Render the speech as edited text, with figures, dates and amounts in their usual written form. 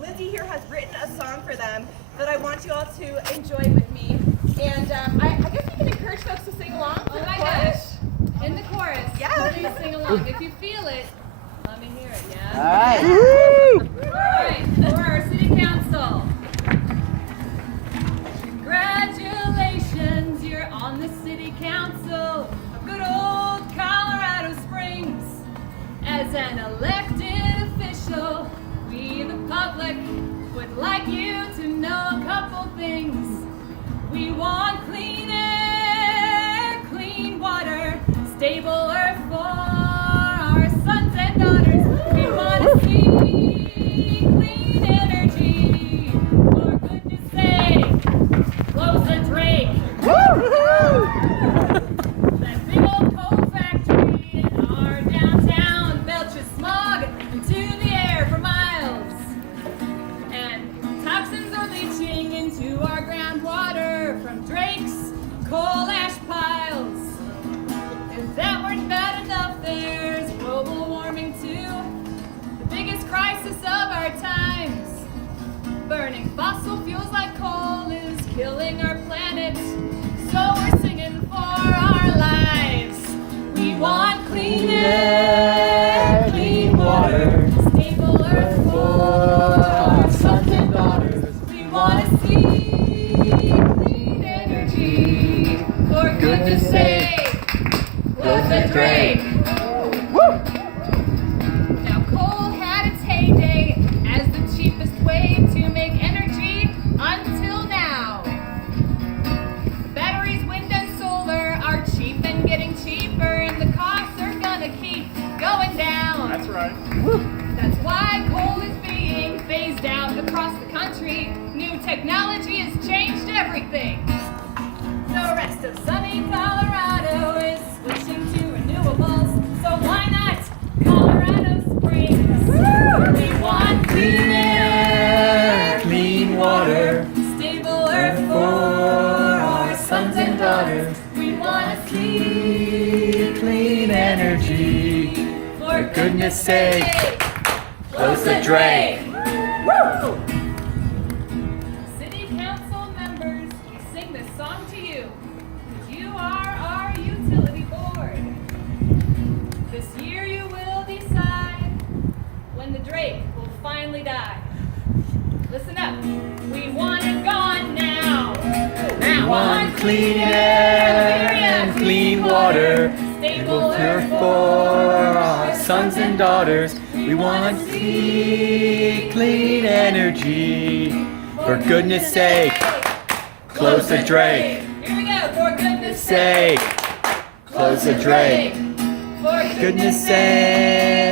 Lindsay here has written a song for them that I want you all to enjoy with me. And I guess we can encourage folks to sing along. Oh my gosh. In the chorus. Yeah. Please sing along. If you feel it, let me hear it, yeah? All right. All right, for our city council. Congratulations, you're on the city council of good old Colorado Springs. As an elected official, we the public would like you to know a couple things. We want clean air, clean water, stable earth for our sons and daughters. We want to see clean energy, for goodness sake, close the Drake. That big old coal factory in our downtown belches smog into the air for miles. And toxins are leaching into our groundwater from Drake's coal ash piles. If that weren't bad enough, there's global warming too, the biggest crisis of our times. Burning fossil fuels like coal is killing our planet, so we're singing for our lives. We want clean air, clean water, stable earth for our sons and daughters. We want to see clean energy, for goodness sake, close the Drake. Now coal had its heyday as the cheapest way to make energy until now. Batteries, wind and solar are cheap and getting cheaper, and the costs are gonna keep going down. That's right. That's why coal is being phased out across the country. New technology has changed everything. The rest of sunny Colorado is switching to renewables, so why not Colorado Springs? We want clean air, Clean water, stable earth for our sons and daughters. We want to see clean energy. for goodness sake, close the Drake. City council members, we sing this song to you, because you are our utility board. This year you will decide when the Drake will finally die. Listen up, we want it gone now. We want clean air and clean water, stable earth for our sons and daughters. We want to see clean energy. For goodness sake, close the Drake. Here we go, for goodness Sake, close the Drake. For Goodness sake.